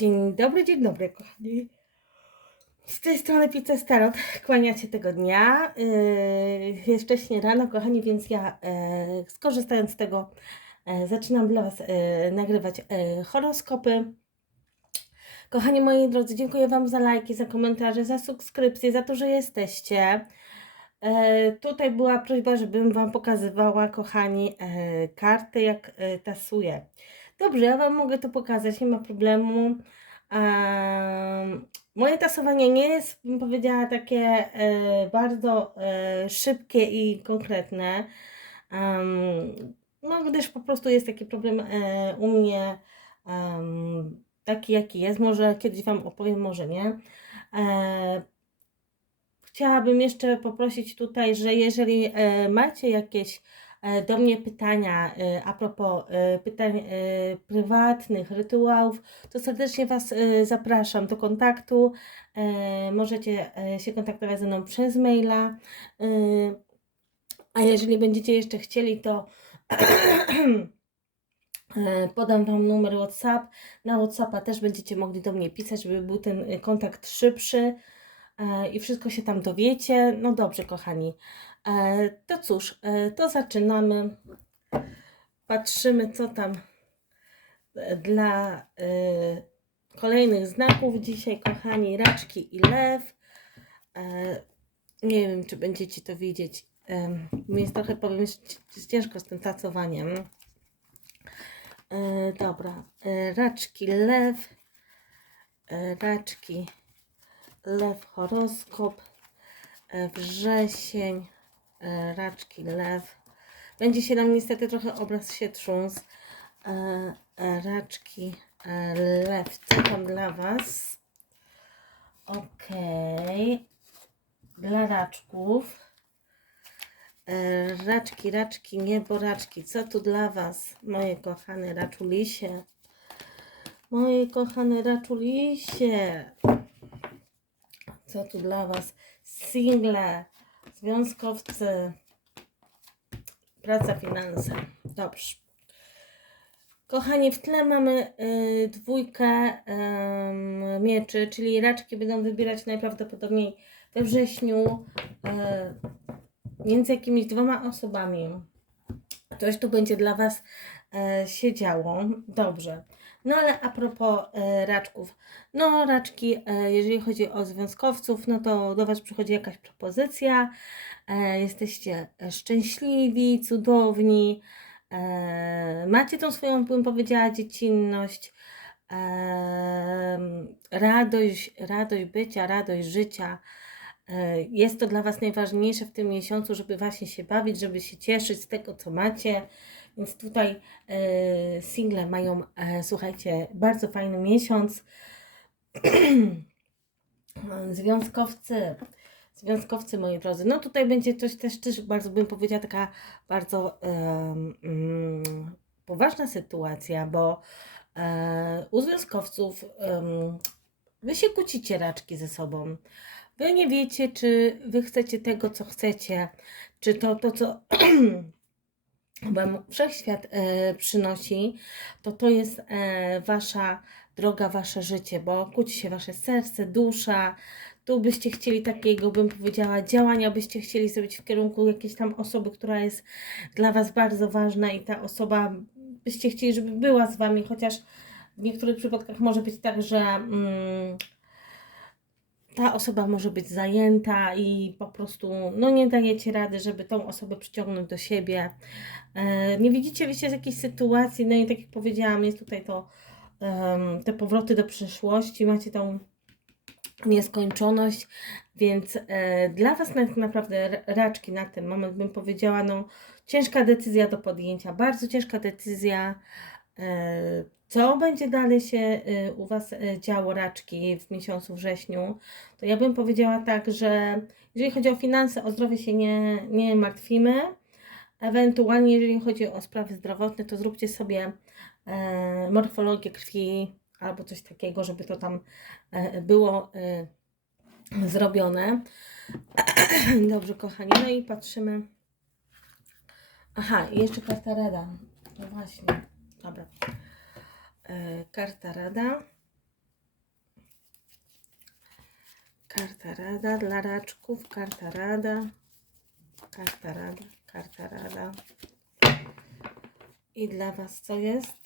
Dzień dobry, dzień dobry, kochani. Z tej strony Pizza Starot. Kłaniacie tego dnia. Yy, jest wcześnie rano, kochani, więc ja yy, skorzystając z tego yy, zaczynam dla Was yy, nagrywać yy, horoskopy. Kochani moi drodzy, dziękuję Wam za lajki, za komentarze, za subskrypcje, za to, że jesteście. E, tutaj była prośba, żebym Wam pokazywała, kochani, e, karty, jak e, tasuję. Dobrze, ja Wam mogę to pokazać, nie ma problemu. Em, moje tasowanie nie jest, bym powiedziała, takie e, bardzo e, szybkie i konkretne. Em, no, gdyż po prostu jest taki problem e, u mnie, em, taki jaki jest. Może kiedyś Wam opowiem, może nie. E, Chciałabym jeszcze poprosić tutaj, że jeżeli e, macie jakieś do mnie pytania e, a propos e, pytań e, prywatnych, rytuałów, to serdecznie Was e, zapraszam do kontaktu. E, Możecie e, się kontaktować ze mną przez maila. E, A jeżeli będziecie jeszcze chcieli, to e, podam Wam numer WhatsApp. Na WhatsAppa też będziecie mogli do mnie pisać, żeby był ten e, kontakt szybszy e, i wszystko się tam dowiecie. No dobrze, kochani. E, To cóż, e, to zaczynamy. Patrzymy, co tam e, dla e, kolejnych znaków dzisiaj, kochani. Raczki i lew. E, Nie wiem, czy będziecie to widzieć. Mi jest trochę, powiem, ci- ciężko z tym tacowaniem. E, Dobra. E, Raczki, lew. E, Raczki, lew, horoskop. E, Wrzesień, e, raczki, lew. Będzie się nam niestety trochę obraz się trząsł. E, Raczki, lew. Co tam dla Was? Okej. Dla raczków. Raczki, raczki, nieboraczki. Co tu dla Was, moje kochane raczulisie? Moje kochane raczulisie. Co tu dla Was? Single, związkowcy, praca, finanse. Dobrze. Kochani, w tle mamy y, dwójkę ym, mieczy, czyli raczki będą wybierać najprawdopodobniej we wrześniu y, między jakimiś dwoma osobami. Coś tu będzie dla Was e, się działo. Dobrze. No ale a propos e, raczków. No raczki, e, jeżeli chodzi o związkowców, no to do Was przychodzi jakaś propozycja. E, jesteście e, szczęśliwi, cudowni. E, macie tą swoją, bym powiedziała, dziecinność. E, radość, radość bycia, radość życia. E, Jest to dla Was najważniejsze w tym miesiącu, żeby właśnie się bawić, żeby się cieszyć z tego, co macie. Więc tutaj e, single mają, e, słuchajcie, bardzo fajny miesiąc. Związkowcy, związkowcy moi drodzy, no tutaj będzie coś też, też bardzo bym powiedziała taka bardzo mm, poważna sytuacja, bo e, u związkowców em, wy się kłócicie raczki ze sobą. Wy nie wiecie, czy wy chcecie tego, co chcecie, czy to, to co Wam wszechświat e, przynosi, to to jest e, wasza droga, wasze życie, bo kłóci się wasze serce, dusza. Tu byście chcieli takiego, bym powiedziała, działania byście chcieli zrobić w kierunku jakiejś tam osoby, która jest dla was bardzo ważna i ta osoba byście chcieli, żeby była z wami, chociaż w niektórych przypadkach może być tak, że mm, ta osoba może być zajęta i po prostu no nie dajecie rady, żeby tą osobę przyciągnąć do siebie. E, Nie widzicie wyjścia z jakiejś sytuacji, no i tak jak powiedziałam, jest tutaj to te powroty do przeszłości, macie tą nieskończoność, więc e, dla Was tak naprawdę raczki na ten moment bym powiedziała, no ciężka decyzja do podjęcia, bardzo ciężka decyzja. Co będzie dalej się e, u Was e, działo raczki w miesiącu wrześniu? To ja bym powiedziała tak, że jeżeli chodzi o finanse, o zdrowie się nie, nie martwimy. Ewentualnie, jeżeli chodzi o sprawy zdrowotne, to zróbcie sobie e, morfologię krwi albo coś takiego, żeby to tam e, było e, zrobione. Dobrze, kochani. No i patrzymy. Aha, i jeszcze karta rada. No właśnie. Dobra. E, karta rada. Karta rada dla raczków, karta rada, karta rada, karta rada. I dla Was co jest?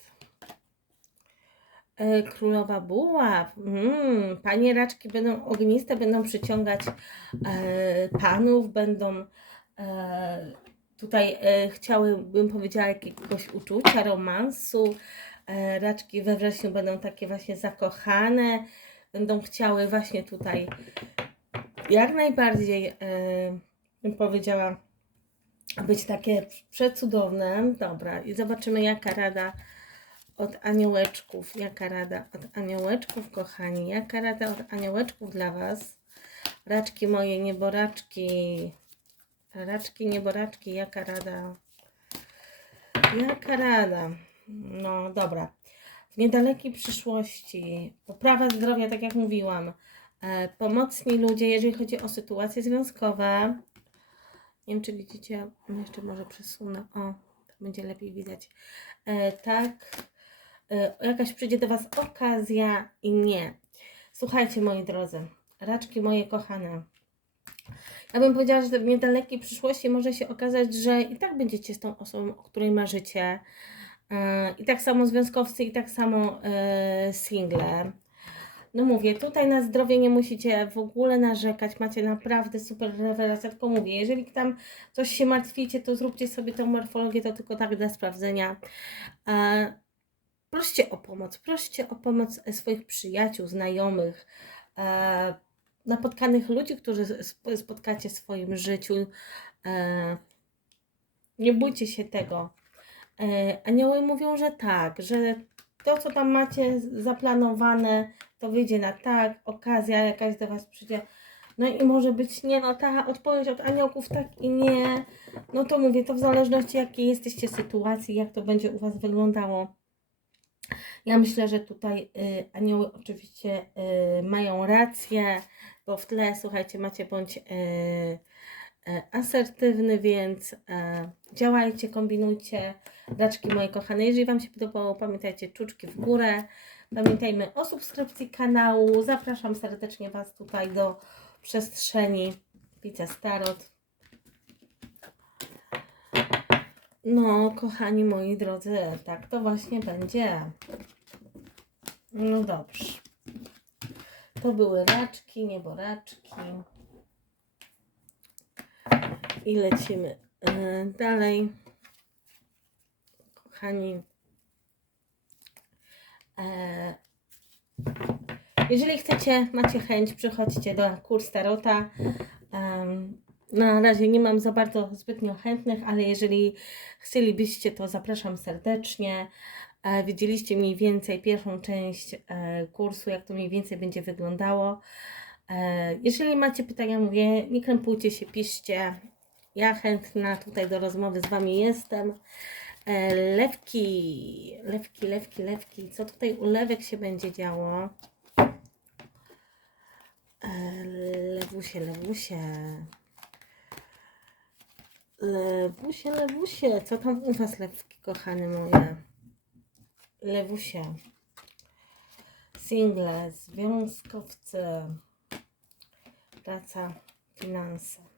E, Królowa buław. Mm, panie raczki będą ogniste, będą przyciągać e, panów, będą e, tutaj e, chciały, bym powiedziała, jakiegoś uczucia, romansu. E, raczki we wrześniu będą takie właśnie zakochane, będą chciały właśnie tutaj jak najbardziej, e, bym powiedziała, być takie przecudowne. Dobra, i zobaczymy, jaka rada od aniołeczków. Jaka rada od aniołeczków, kochani? Jaka rada od aniołeczków dla Was? Raczki moje, nieboraczki. Raczki, nieboraczki, jaka rada? Jaka rada? No dobra. W niedalekiej przyszłości poprawa zdrowia, tak jak mówiłam. E, pomocni ludzie, jeżeli chodzi o sytuacje związkowe. Nie wiem, czy widzicie, jeszcze może przesunę. O, to będzie lepiej widać. E, tak, e, jakaś przyjdzie do Was okazja i nie. Słuchajcie, moi drodzy, raczki moje kochane. Ja bym powiedziała, że w niedalekiej przyszłości może się okazać, że i tak będziecie z tą osobą, o której marzycie. E, I tak samo związkowcy, i tak samo e, single. No mówię, tutaj na zdrowie nie musicie w ogóle narzekać, macie naprawdę super rewelację, tylko mówię, jeżeli tam coś się martwicie, to zróbcie sobie tą morfologię, to tylko tak dla sprawdzenia. E, proście o pomoc, proście o pomoc swoich przyjaciół, znajomych, napotkanych ludzi, którzy sp- spotkacie w swoim życiu. Nie bójcie się tego. E, anioły mówią, że tak, że to, co tam macie zaplanowane, to wyjdzie na tak, okazja jakaś do Was przyjdzie. No i może być nie, no ta odpowiedź od aniołków tak i nie. No to mówię, to w zależności jakiej jesteście sytuacji, jak to będzie u Was wyglądało. Ja myślę, że tutaj y, anioły oczywiście y, mają rację, bo w tle, słuchajcie, macie bądź y, y, asertywny, więc y, działajcie, kombinujcie. Raczki moje kochane, jeżeli Wam się podobało, pamiętajcie czuczki w górę. Pamiętajmy o subskrypcji kanału. Zapraszam serdecznie Was tutaj do przestrzeni Widzę Starot. No, kochani moi drodzy, tak to właśnie będzie. No dobrze. To były raczki, nieboraczki. I lecimy yy, dalej. Kochani. E, jeżeli chcecie, macie chęć, przychodźcie do kurs Tarota. Na razie nie mam za bardzo zbytnio chętnych, ale jeżeli chcielibyście, to zapraszam serdecznie. E, Widzieliście mniej więcej pierwszą część e, kursu, jak to mniej więcej będzie wyglądało. Jeżeli macie pytania, mówię, nie krępujcie się, piszcie. Ja chętna tutaj do rozmowy z Wami jestem. E, Lewki, lewki, lewki, lewki. Co tutaj u lewek się będzie działo? E, Lewusie, lewusie. Lewusie, lewusie. Co tam u Was, lewki, kochane moje? Lewusie. Single, związkowcy. Praca, finanse.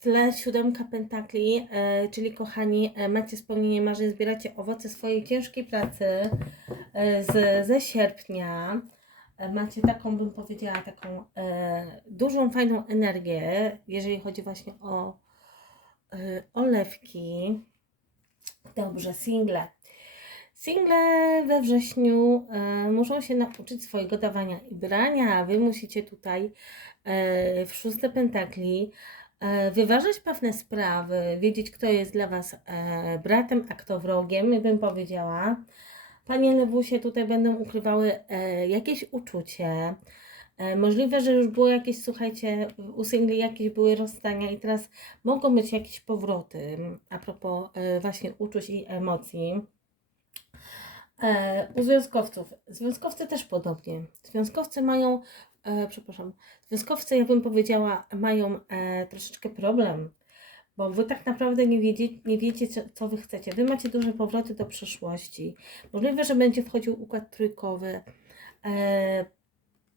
Tle siódemka pentakli, e, czyli kochani, e, macie spełnienie marzeń, zbieracie owoce swojej ciężkiej pracy e, z, ze sierpnia. Macie taką, bym powiedziała, taką dużą, fajną energię, jeżeli chodzi właśnie o olewki. Dobrze, single. Single we wrześniu e, muszą się nauczyć swojego dawania i brania, Wy musicie tutaj e, w szóste pentakli wyważać pewne sprawy, wiedzieć, kto jest dla Was e, bratem, a kto wrogiem, bym powiedziała. Panie Lewusie tutaj będą ukrywały e, jakieś uczucie. E, możliwe, że już było jakieś, słuchajcie, u singli jakieś były rozstania i teraz mogą być jakieś powroty a propos e, właśnie uczuć i emocji. E, u związkowców. Związkowcy też podobnie. Związkowcy mają, e, przepraszam, związkowcy, jakbym powiedziała, mają e, troszeczkę problem, bo wy tak naprawdę nie wiecie, nie wiecie co, co wy chcecie. Wy macie duże powroty do przeszłości. Możliwe, że będzie wchodził układ trójkowy. E,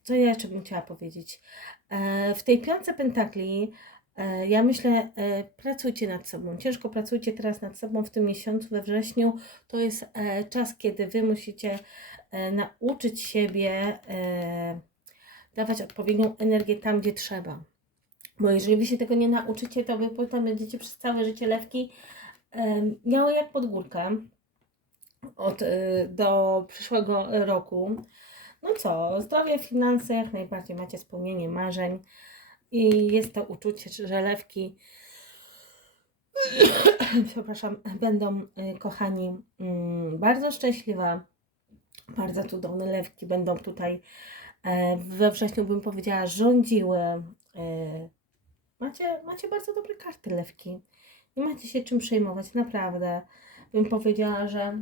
co ja jeszcze bym chciała powiedzieć? E, w tej piątce pentakli e, ja myślę, e, pracujcie nad sobą. Ciężko pracujcie teraz nad sobą w tym miesiącu, we wrześniu. To jest e, czas, kiedy Wy musicie e, nauczyć siebie e, dawać odpowiednią energię tam, gdzie trzeba. Bo jeżeli Wy się tego nie nauczycie, to Wy potem będziecie przez całe życie lewki e, miały jak pod górkę od, e, do przyszłego roku. No co, zdrowie, finanse, jak najbardziej macie spełnienie marzeń i jest to uczucie, że lewki, przepraszam, będą y, kochani mm, bardzo szczęśliwe, bardzo cudowne lewki będą tutaj we wrześniu bym powiedziała rządziły. E, Macie, macie bardzo dobre karty lewki. Nie macie się czym przejmować, naprawdę. Bym powiedziała, że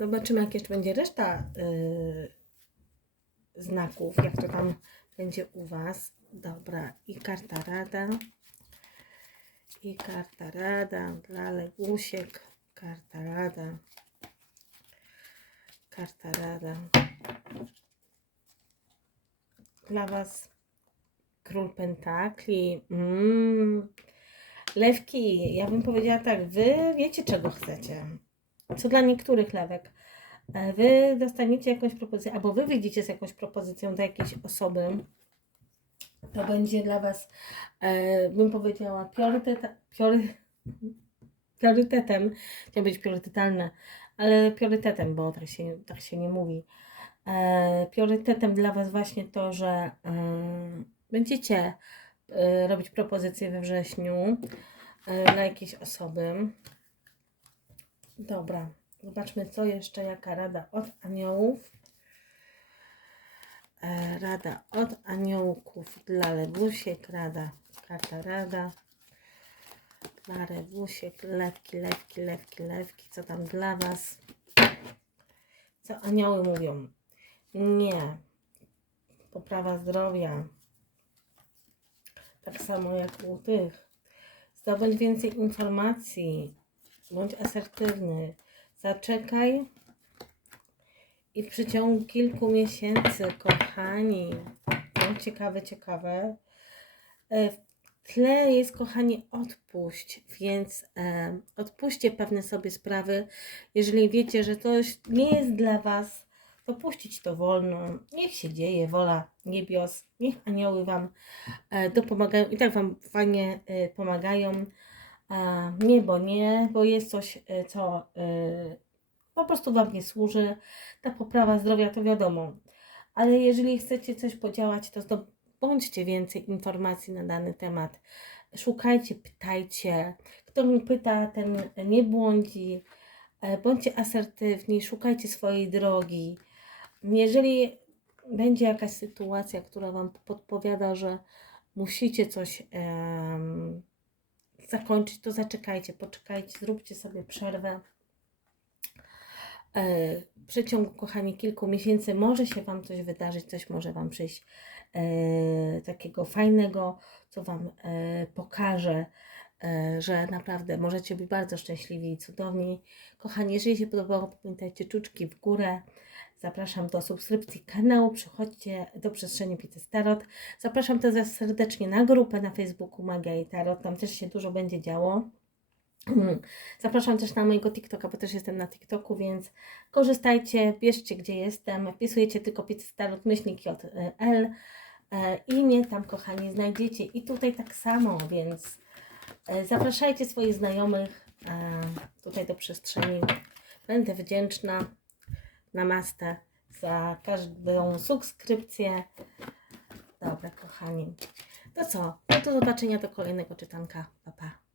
Zobaczymy, jak jeszcze będzie reszta yy, znaków, jak to tam będzie u Was. Dobra, i karta rada. I karta rada dla Legusiek. Karta rada. Karta rada. Dla Was król pentakli. Mm. Lewki, ja bym powiedziała tak, Wy wiecie czego chcecie co dla niektórych lewek. E, Wy dostaniecie jakąś propozycję, albo wy wyjdziecie z jakąś propozycją do jakiejś osoby. To będzie dla Was, e, bym powiedziała, priorytet, priory, priorytetem. Chciałam być priorytetalne, ale priorytetem, bo tak się, tak się nie mówi. E, priorytetem dla Was właśnie to, że e, będziecie e, robić propozycje we wrześniu dla jakiejś osoby. Dobra, zobaczmy co jeszcze, jaka rada od aniołów. Rada od aniołków dla lewusiek, rada, karta rada. Dla lewusiek, lewki, lewki, lewki, lewki, co tam dla Was? Co anioły mówią? Nie. Poprawa zdrowia. Tak samo jak u tych. Zdobądź więcej informacji. Bądź asertywny. Zaczekaj i w przeciągu kilku miesięcy, kochani, bądź ciekawe, ciekawe. e, W tle jest, kochani, odpuść, więc e, odpuśćcie pewne sobie sprawy. Jeżeli wiecie, że coś nie jest dla Was, to puścić to wolno. Niech się dzieje, wola niebios. Niech anioły Wam e, dopomagają. I tak Wam fajnie e, pomagają. A nie, bo nie, bo jest coś, e, co e, po prostu Wam nie służy. Ta poprawa zdrowia to wiadomo. Ale jeżeli chcecie coś podziałać, to zdobądźcie więcej informacji na dany temat. Szukajcie, pytajcie. Kto mi pyta, ten nie błądzi. E, Bądźcie asertywni, szukajcie swojej drogi. Jeżeli będzie jakaś sytuacja, która Wam podpowiada, że musicie coś em, zakończyć, to zaczekajcie, poczekajcie, zróbcie sobie przerwę. E, W przeciągu, kochani, kilku miesięcy może się Wam coś wydarzyć, coś może Wam przyjść e, takiego fajnego, co Wam e, pokaże, e, że naprawdę możecie być bardzo szczęśliwi i cudowni. Kochani, jeżeli się podobało, pamiętajcie czuczki w górę. Zapraszam do subskrypcji kanału, przychodźcie do przestrzeni Pity Tarot. Zapraszam też serdecznie na grupę na Facebooku Magia i Tarot, tam też się dużo będzie działo. Zapraszam też na mojego TikToka, bo też jestem na TikToku, więc korzystajcie, bierzcie gdzie jestem, wpisujecie tylko Pity Tarot, myślnik JL e, i mnie tam, kochani, znajdziecie. I tutaj tak samo, więc e, zapraszajcie swoich znajomych e, tutaj do przestrzeni. Będę wdzięczna. Namaste za każdą subskrypcję. Dobra, kochani. To co? No do zobaczenia do kolejnego czytanka. Pa, pa.